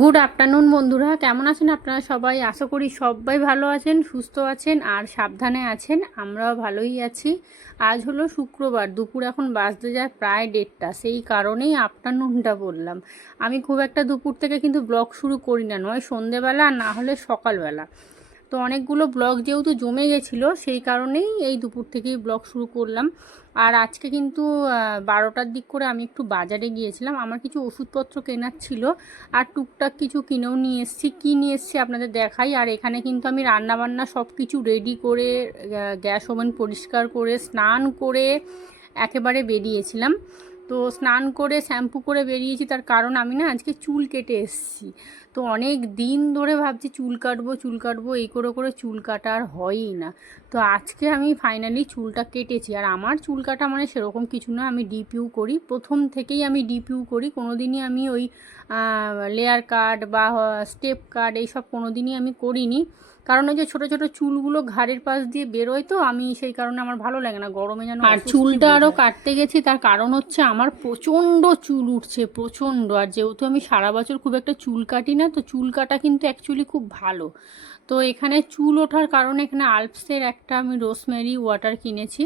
Good afternoon বন্ধুরা। কেমন আছেন আপনারা সবাই? আশা করি সবাই ভালো আছেন, সুস্থ আছেন আর সাবধানে আছেন। আমরাও ভালোই আছি। আজ হলো শুক্রবার, দুপুর এখন বাজতে যায় প্রায় ডেটটা সেই কারণেই আফটারনুনটা বললাম। আমি খুব একটা দুপুর থেকে কিন্তু ব্লগ শুরু করি না, নয় সন্ধেবেলা, না হলে সকালবেলা। তো অনেকগুলো ব্লগ যেহেতু জমে গেছিল, সেই কারণেই এই দুপুর থেকেই ব্লগ শুরু করলাম। আর আজকে কিন্তু বারোটার দিক করে আমি একটু বাজারে গিয়েছিলাম। আমার কিছু ওষুধপত্র কেনার ছিল আর টুকটাক কিছু কিনেও নিয়ে এসেছি। কী নিয়ে এসেছি আপনাদের দেখাই। আর এখানে কিন্তু আমি রান্নাবান্না সব কিছু রেডি করে গ্যাস ওভেন পরিষ্কার করে, স্নান করে একেবারে বেরিয়েছিলাম। তো স্নান করে শ্যাম্পু করে বেরিয়েছি তার কারণ আমি না আজকে চুল কেটে এসেছি। তো অনেক দিন ধরে ভাবছি চুল কাটবো চুল কাটবো এই করে করে চুল কাটা আর হয়ই না। তো আজকে আমি ফাইনালি চুলটা কেটেছি। আর আমার চুল কাটা মানে সেরকম কিছু না আমি ডিপিউ করি। প্রথম থেকেই আমি ডিপিউ করি। কোনো দিনই আমি ওই লেয়ার কাট বা স্টেপ কাট এইসব কোনো দিনই আমি করিনি। কারণ ওই যে ছোটো ছোটো চুলগুলো ঘাড়ের পাশ দিয়ে বেরোয় তো আমি সেই কারণে আমার ভালো লাগে না। গরমে যেন আর চুলটা আরও কাটতে গেছি তার কারণ হচ্ছে আমার প্রচণ্ড চুল উঠছে, প্রচণ্ড। আর যেহেতু আমি সারা বছর খুব একটা চুল কাটি না, তো চুল কাটা কিন্তু অ্যাকচুয়ালি খুব ভালো। তো এখানে চুল ওঠার কারণে এখানে আলপসের একটা আমি রোসমেরি ওয়াটার কিনেছি।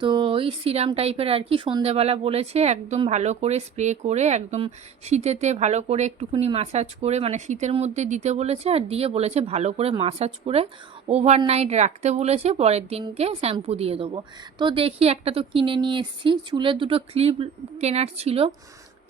তো ওই সিরাম টাইপের আর কি সন্ধেবেলা বলেছে, একদম ভালো করে স্প্রে করে, একদম শীতেতে ভালো করে একটুখানি মাসাজ করে মানে শীতের মধ্যে দিতে বলেছে আর দিয়ে বলেছে ভালো করে মাসাজ করে ওভারনাইট রাখতে বলেছে, পরের দিনকে শ্যাম্পু দিয়ে দেবো। তো দেখি একটা তো কিনে নিয়ে এসেছি। চুলের দুটো ক্লিপ কেনার ছিল।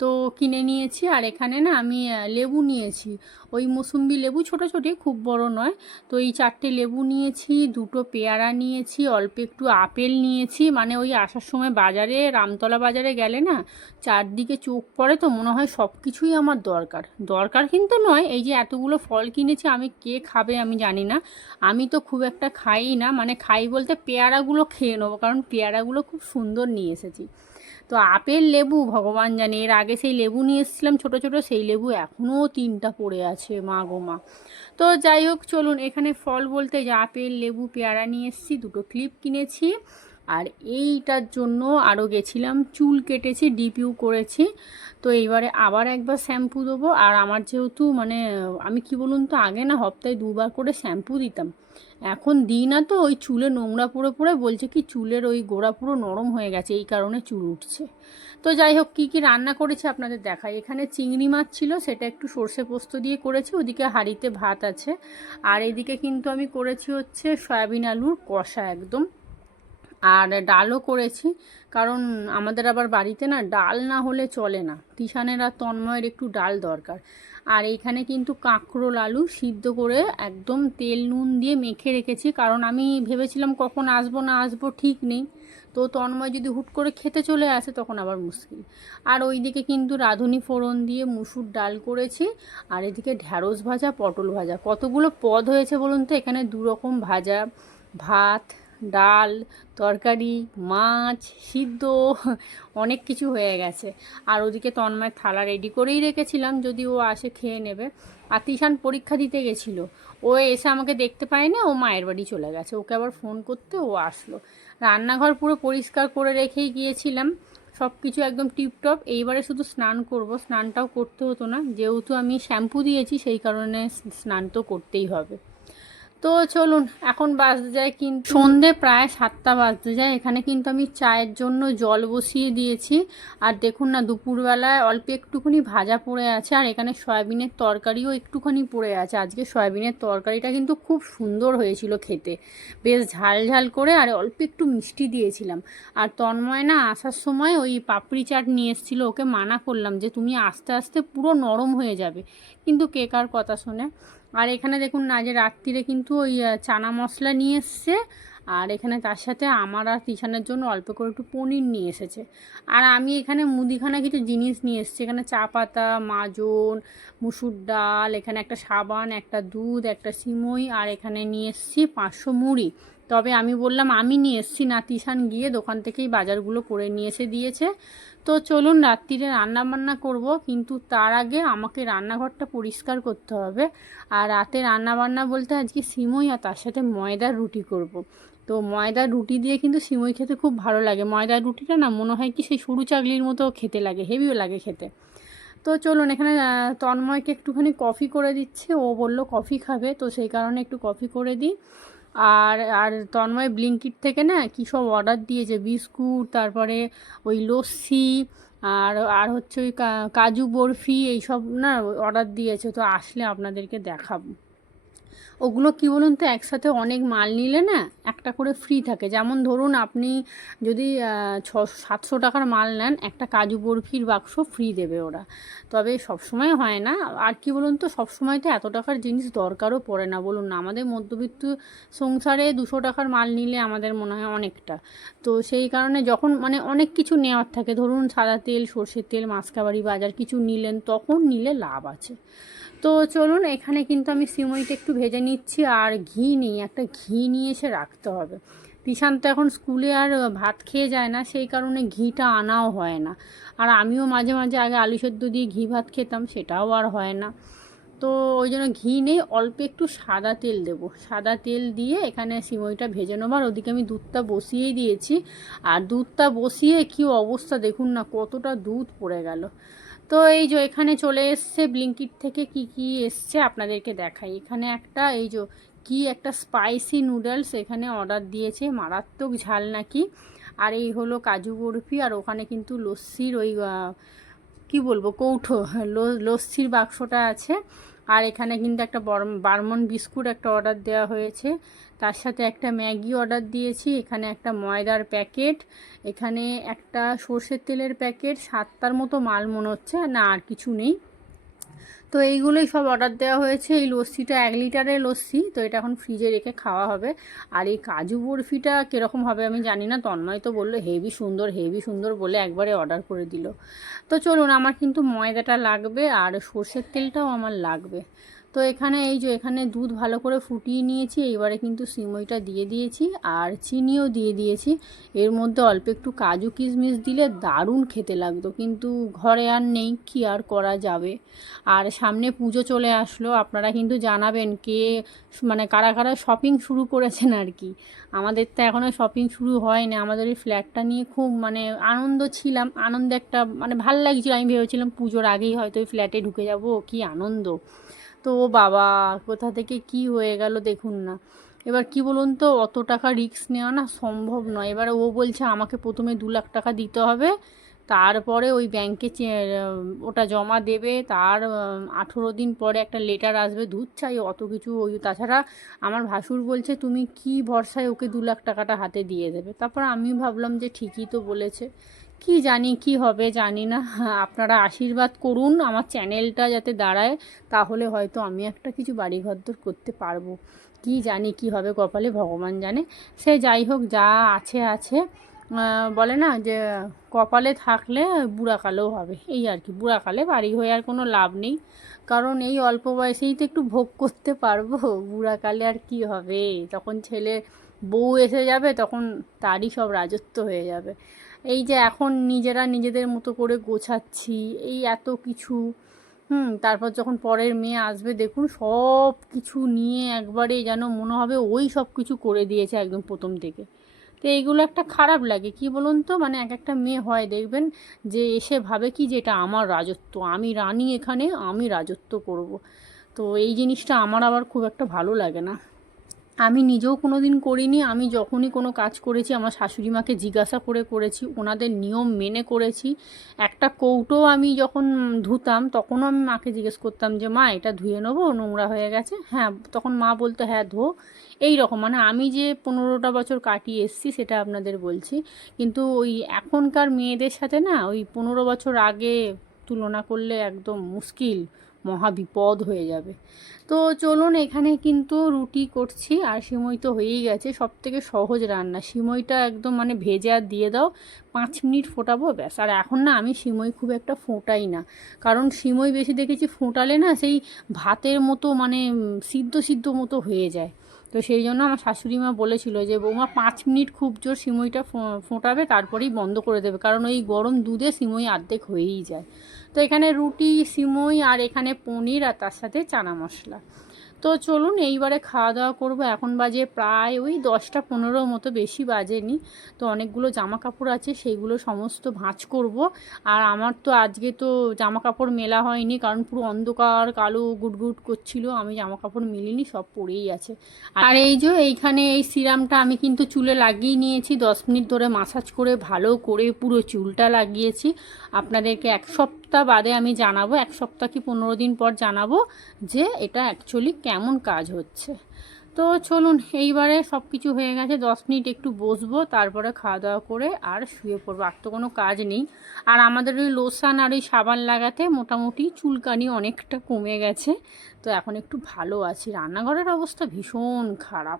তো কিনে নিয়েছি আর এখানে না আমি লেবু নিয়েছি। ওই মুসুম্বি লেবু ছোটো ছোটো, খুব বড় নয়। তো এই চারটে লেবু নিয়েছি, দুটো পেয়ারা নিয়েছি, অল্প একটু আপেল নিয়েছি। মানে ওই আসার সময় বাজারে, রামতলা বাজারে গেলে না চারদিকে চোখ পড়ে তো মনে হয় সব কিছুই আমার দরকার। দরকার কিন্তু নয়, এই যে এতগুলো ফল কিনেছি, আমি কে খাবে আমি জানি না। আমি তো খুব একটা খাই না মানে খাই বলতে পেয়ারাগুলো খেয়ে নেব, কারণ পেয়ারাগুলো খুব সুন্দর নিয়ে এসেছি। তো আপেল লেবু, ভগবান জানে। এর আগে সেই লেবু নিয়ে এসেছিলাম ছোটো ছোটো, সেই লেবু এখনও তিনটা পড়ে আছে, মা গো মা। তো যাই হোক, চলুন এখানে ফল বলতে যে আপেল, লেবু, পেয়ারা নিয়ে এসেছি, দুটো ক্লিপ কিনেছি। আর এইটার জন্য আরও গেছিলাম, চুল কেটেছি ডিপিউ করেছি। তো এইবারে আবার একবার শ্যাম্পু দেবো। আর আমার যেহেতু মানে আমি কি বলুন তো, আগে না সপ্তাহে দুবার করে শ্যাম্পু দিতাম। এখন দিই না তো, ওই চুলে নোংরা পড়ে পড়ে বলছে কি চুলের ওই গোড়া পুরো নরম হয়ে গেছে, এই কারণে চুল উঠছে। তো যাই হোক, কী কী রান্না করেছি আপনাদের দেখাই। এখানে চিংড়ি মাছ ছিল, সেটা একটু সর্ষে পোস্ত দিয়ে করেছি, ওদিকে হাঁড়িতে ভাত আছে। আর এদিকে কিন্তু আমি করেছি হচ্ছে সয়াবিন আলুর কষা একদম। আর ডালও করেছি, কারণ আমাদের আবার বাড়িতে না ডাল না হলে চলে না। তিশানের আর তন্ময়ের একটু ডাল দরকার। আর এইখানে কিন্তু কাঁকরোল আলু সিদ্ধ করে একদম তেল নুন দিয়ে মেখে রেখেছি। কারণ আমি ভেবেছিলাম কখন আসব না আসব ঠিক নেই। তো তন্ময় যদি হুট করে খেতে চলে আসে তখন আবার মুশকিল। আর ওইদিকে কিন্তু রাঁধুনি ফোড়ন দিয়ে মুসুর ডাল করেছি। আর এদিকে ঢ্যাঁড়স ভাজা, পটল ভাজা। কতগুলো পদ হয়েছে বলুন তো? এখানে দু রকম ভাজা, ভাত ডাল, তরকারি, মাছ, সিদ্ধ, অনেক কিছু হয়ে গেছে। আর ওদিকে তন্ময় থালা রেডি করেই রেখেছিলাম যদি ও আসে খেয়ে নেবে। আর তিশান পরীক্ষা দিতে গেছিল। ও এসে আমাকে দেখতে পায় না ও মায়ের বাড়ি চলে গেছে। ওকে আবার ফোন করতে ও আসলো। রান্নাঘর পুরো পরিষ্কার করে রেখেই গিয়েছিলাম। সব কিছু একদম টিপটপ এইবারে শুধু স্নান করব। স্নানটাও করতে হতো না। যেহেতু আমি শ্যাম্পু দিয়েছি, সেই কারণে স্নান তো করতেই হবে। তো চলুন, এখন বাজতে যায় কিন্তু সন্ধে প্রায় সাতটা বাজতে যায়। এখানে কিন্তু আমি চায়ের জন্য জল বসিয়ে দিয়েছি। আর দেখুন না, দুপুরবেলায় অল্প একটুখানি ভাজা পড়ে আছে আর এখানে সয়াবিনের তরকারিও একটুখানি পড়ে আছে। আজকে সয়াবিনের তরকারিটা কিন্তু খুব সুন্দর হয়েছিল খেতে। বেশ ঝাল ঝাল করে আর অল্প একটু মিষ্টি দিয়েছিলাম। আর তন্ময় না আসার সময় ওই পাপড়ি চাট নিয়ে এসেছিল, ওকে মানা করলাম যে তুমি আস্তে আস্তে পুরো নরম হয়ে যাবে। কিন্তু কেকার কথা শোনে? আর এখানে দেখুন না যে রাত্রিরে কিন্তু ওই চানা মশলা নিয়ে এসছে। আর এখানে তার সাথে আমার আর তিশানের জন্য অল্প করে একটু পনির নিয়ে এসেছে। আর আমি এখানে মুদিখানা কিছু জিনিস নিয়ে এসেছি। এখানে চা পাতা, মাজন, মুসুর ডাল, এখানে একটা সাবান, একটা দুধ, একটা সিমই, আর এখানে নিয়ে এসেছি পাঁচশো মুড়ি। তবে আমি বললাম, আমি নিয়ে এসেছি না, তিশান গিয়ে দোকান থেকেই বাজারগুলো করে নিয়ে এসে দিয়েছে। তো চলুন রাত্রিরে রান্না বান্না করব, কিন্তু তার আগে আমাকে রান্নাঘরটা পরিষ্কার করতে হবে। আর রাতে রান্না বান্না বলতে আজকে সিমই আর তার সাথে ময়দার রুটি করব। তো ময়দার রুটি দিয়ে কিন্তু সিমই খেতে খুব ভালো লাগে। ময়দার রুটিটা না মনে হয় কি সেই সরু চাকলির মতো খেতে লাগে, হেভিও লাগে খেতে। তো চলুন এখানে তন্ময়কে একটুখানি কফি করে দিচ্ছে। ও বলল, কফি খাবে। তো সেই কারণে একটু কফি করে দিই। আর আর তন্ময় ব্লিঙ্কিট থেকে না কী সব অর্ডার দিয়েছে? বিস্কুট, তারপরে ওই লস্যি, আর আর হচ্ছে ওই কাজু বরফি, এইসব না অর্ডার দিয়েছে। তো আসলে আপনাদেরকে দেখাবো। ওগুলো কি বলুন তো, একসাথে অনেক মাল নিলে না একটা করে ফ্রি থাকে। যেমন ধরুন আপনি যদি ছ, সাতশো টাকার মাল নেন, একটা কাজু বরফির বাক্স ফ্রি দেবে ওরা। তবে সবসময় হয় না। আর কি বলুন তো, সবসময় তো এত টাকার জিনিস দরকারও পড়ে না। বলুন না, আমাদের মধ্যবিত্ত সংসারে দুশো টাকার মাল নিলে আমাদের মনে হয় অনেকটা। তো সেই কারণে যখন মানে অনেক কিছু নেওয়ার থাকে, ধরুন সাদা তেল, সর্ষের তেল, মাসকাবাড়ি, বাজার কিছু নিলেন, তখন নিলে লাভ আছে। তো চলুন, এখানে কিন্তু আমি সিমইটা একটু ভেজে নিচ্ছি আর ঘি নেই, একটা ঘি নিয়ে এসে রাখতে হবে। পিসান তো এখন স্কুলে আর ভাত খেয়ে যায় না, সেই কারণে ঘিটা আনাও হয় না। আর আমিও মাঝে মাঝে আগে আলু সেদ্ধ দিয়ে ঘি ভাত খেতাম, সেটাও আর হয় না। তো ওই জন্য ঘি নেই, অল্প একটু সাদা তেল দেবো। সাদা তেল দিয়ে এখানে সিমইটা ভেজে নেব, আর ওদিকে আমি দুধটা বসিয়েই দিয়েছি। আর দুধটা বসিয়ে কি অবস্থা, দেখুন না, কতটা দুধ পড়ে গেল। তো এই যে এখানে চলে এসছে ব্লিঙ্কিট থেকে কি কি এসছে আপনাদেরকে দেখাই। এখানে একটা, এই যে কি একটা স্পাইসি নুডলস এখানে অর্ডার দিয়েছে, মারাত্মক ঝাল নাকি। আর এই হলো কাজু বরফি, আর ওখানে কিন্তু লস্যির ওই কি বলব কৌঠো লস্যির বাক্সটা আছে। আর এখানে কিন্তু একটা বর্ম- বার্মন বিস্কুট একটা অর্ডার দেওয়া হয়েছে। তার সাথে একটা ম্যাগি অর্ডার দিয়েছি, এখানে একটা ময়দার প্যাকেট, এখানে একটা সর্ষের তেলের প্যাকেট, সাতটার মতো মাল মনে হচ্ছে, না আর কিছু নেই। তো এইগুলোই সব অর্ডার দেওয়া হয়েছে, এই লস্যিটা এক লিটারের লস্যি, তো এটা এখন ফ্রিজে রেখে খাওয়া হবে। আর এই কাজু বরফিটা কীরকম হবে আমি জানি না, তন্ময় তো বলল হেভি সুন্দর হেভি সুন্দর বলে একবারে অর্ডার করে দিল। তো চলুন, আমার কিন্তু ময়দাটা লাগবে আর সর্ষের তেলটাও আমার লাগবে। তো এখানে এই যে এখানে দুধ ভালো করে ফুটিয়ে নিয়েছি, এইবারে কিন্তু সিমইটা দিয়ে দিয়েছি আর চিনিও দিয়ে দিয়েছি। এর মধ্যে অল্প একটু কাজু কিশমিশ দিলে দারুণ খেতে লাগতো, কিন্তু ঘরে আর নেই, কি আর করা যাবে? আর সামনে পুজো চলে আসলো, আপনারা কিন্তু জানাবেন কে মানে কারা কারা শপিং শুরু করেছেন আর কি। আমাদের তো এখনও শপিং শুরু হয়নি, আমাদের এই ফ্ল্যাটটা নিয়ে খুব মানে আনন্দ ছিলাম, আনন্দ একটা মানে ভালো লাগছিল। আমি ভেবেছিলাম পুজোর আগেই হয়তো ওই ফ্ল্যাটে ঢুকে যাব, কি আনন্দ। তো বাবা, কোথা থেকে কি হয়ে গেল দেখুন না। এবার কি বলুন তো, অত টাকা রিস্ক নেওয়া না সম্ভব নয়। এবার ও বলছে, আমাকে প্রথমে দু লাখ টাকা দিতে হবে, তারপরে ওই ব্যাংকে ওটা জমা দেবে, তার আঠেরো দিন পরে একটা লেটার আসবে, দুধ চাই, অত কিছু ওই তাছাড়া আমার ভাসুর বলছে, তুমি কি ভরসায় ওকে দু লাখ টাকাটা হাতে দিয়ে দেবে? তারপর আমি ভাবলাম যে ঠিকই তো বলেছে। কি জানি, কি হবে জানি না। আপনারা আশীর্বাদ করুন, আমার চ্যানেলটা যাতে দাঁড়ায়, তাহলে হয়তো আমি একটা কিছু বাড়ি ঘরদোর করতে পারব। কি জানি, কি হবে, কপালে ভগবান জানে। সে যাই হোক, যা আছে আছে। বলে না যে, কপালে থাকলে বুড়াকালেও হবে। এই আর কি বুড়াকালে বাড়ি হয়ে আর কোনো লাভ নেই। কারণ এই অল্প বয়সেই তো একটু ভোগ করতে পারব। বুড়াকালে আর কি হবে? তখন ছেলে বউ এসে যাবে, তখন তারই সব রাজত্ব হয়ে যাবে। এই যে এখন নিজেরা নিজেদের মতো করে গোছাচ্ছি, এই এত কিছু, হুম, তারপর যখন পরের মেয়ে আসবে, দেখুন সব কিছু নিয়ে একবারে যেন মনে হবে ওই সব কিছু করে দিয়েছে একদম প্রথম থেকে। তো এইগুলো একটা খারাপ লাগে, কি বলুন তো? মানে এক একটা মেয়ে হয়, দেখবেন যে এসে ভাবে কি যে এটা আমার রাজত্ব, আমি রানী এখানে, আমি রাজত্ব করব। তো এই জিনিসটা আমার আবার খুব একটা ভালো লাগে না। আমি নিজেও কোনো দিন করিনি। আমি যখনই কোনো কাজ করেছি, আমার শাশুড়ি মাকে জিজ্ঞাসা করে করেছি, ওনাদের নিয়ম মেনে করেছি। একটা কৌটো আমি যখন ধুতাম, তখনও আমি মাকে জিজ্ঞেস করতাম যে, মা, এটা ধুয়ে নেব? নোংরা হয়ে গেছে? হ্যাঁ তখন মা বলতো হ্যাঁ ধো। এই রকম মানে আমি যে পনেরোটা বছর কাটিয়ে এসেছি, সেটা আপনাদের বলছি। কিন্তু ওই এখনকার মেয়েদের সাথে না, ওই পনেরো বছর আগে তুলনা করলে একদম মুশকিল, মহা বিপদ হয়ে যাবে। তো চলুন এখানে কিন্তু রুটি করছি, আর সিমই তো হয়েই গেছে। সব থেকে সহজ রান্না। সিমইটা একদম মানে ভেজে আর দিয়ে দাও, পাঁচ মিনিট ফোটাবো, ব্যাস। আর এখন না আমি সিমই খুব একটা ফোটাই না। কারণ সিমই বেশি দেখেছি ফোটালে না সেই ভাতের মতো মানে সিদ্ধ সিদ্ধ মতো হয়ে যায়। তো সেই জন্য আমার শাশুড়ি মা বলেছিল যে, বৌমা, পাঁচ মিনিট খুব জোর সিমইটা ফোটাবে, তারপরেই বন্ধ করে দেবে। কারণ ওই গরম দুধে সিমই অর্ধেক হয়েই যায়। তো এখানে রুটি, সিমই, আর এখানে পনির, আর তার সাথে চানা মশলা। তো চলুন এইবারে খাওয়া দাওয়া করব। এখন বাজে প্রায় ওই দশটা পনেরো মতো, বেশি বাজেনি। তো অনেকগুলো জামা কাপড় আছে, সেইগুলো সমস্ত ভাঁজ করব। আর আমার তো আজকে তো জামা কাপড় মেলা হয়নি, কারণ পুরো অন্ধকার, কালো, গুটগুট করছিল। আমি জামা কাপড় মিলিনি, সব পড়েই আছে। আর এই যে এইখানে এই সিরামটা আমি কিন্তু চুলে লাগিয়ে নিয়েছি। দশ মিনিট ধরে মাসাজ করে ভালো করে পুরো চুলটা লাগিয়েছি। আপনাদেরকে এক সপ্তাহ বাদে আমি জানাব, এক সপ্তাহ কি পনেরো দিন পর জানাব যে এটা অ্যাকচুয়ালি কেমন কাজ হচ্ছে। তো চলুন, এইবারে সব কিছু হয়ে গেছে, দশ মিনিট একটু বসবো, তারপরে খাওয়া দাওয়া করে আর শুয়ে পড়ব, আর তো কোনো কাজ নেই। আর আমাদের ওই লোসান আর ওই সাবান লাগাতে মোটামুটি চুলকানি অনেকটা কমে গেছে, তো এখন একটু ভালো আছি। রান্নাঘরের অবস্থা ভীষণ খারাপ।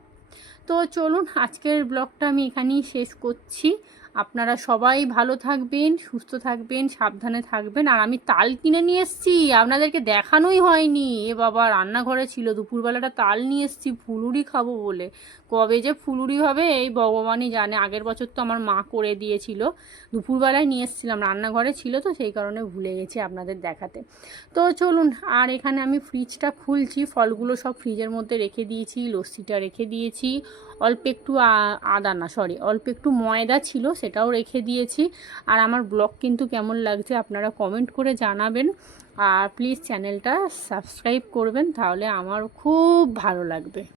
তো চলুন, আজকের ব্লগটা আমি এখানেই শেষ করছি। আপনারা সবাই ভালো থাকবেন, সুস্থ থাকবেন, সাবধানে থাকবেন। আর আমি তাল কিনে নিয়ে এসেছি, আপনাদেরকে দেখানোই হয়নি। এ বাবা, রান্নাঘরে ছিল, দুপুরবেলাটা তাল নিয়ে এসেছি, ফুলুরি খাব বলে। কবে যে ফুলুরি হবে, এই ভগবানই জানে। আগের বছর তো আমার মা করে দিয়েছিল। দুপুরবেলায় নিয়ে এসেছিলাম, রান্নাঘরে ছিল তো, সেই কারণে ভুলে গেছি আপনাদের দেখাতে। তো চলুন, আর এখানে আমি ফ্রিজটা খুলছি, ফলগুলো সব ফ্রিজের মধ্যে রেখে দিয়েছি, লস্যিটা রেখে দিয়েছি। অল্প একটু আদা না সরি অল্প একটু ময়দা ছিল সেটাও রেখে দিয়েছি। আর আমার ব্লগ কিন্তু কেমন লাগছে আপনারা কমেন্ট করে জানাবেন। আর প্লিজ চ্যানেলটা সাবস্ক্রাইব করবেন, তাহলে আমার খুব ভালো লাগবে।